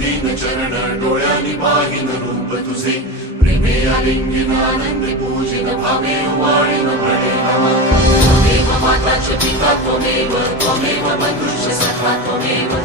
दीन चरण डोळ्यांनी पाहिन रूप तुझे प्रेमे आलिंगिन आनंदी पूजिन भावे वाळीन म्हणे नमः त्वमेव माता च पिता त्वमेव त्वमेव बंधुश्च सखा त्वमेव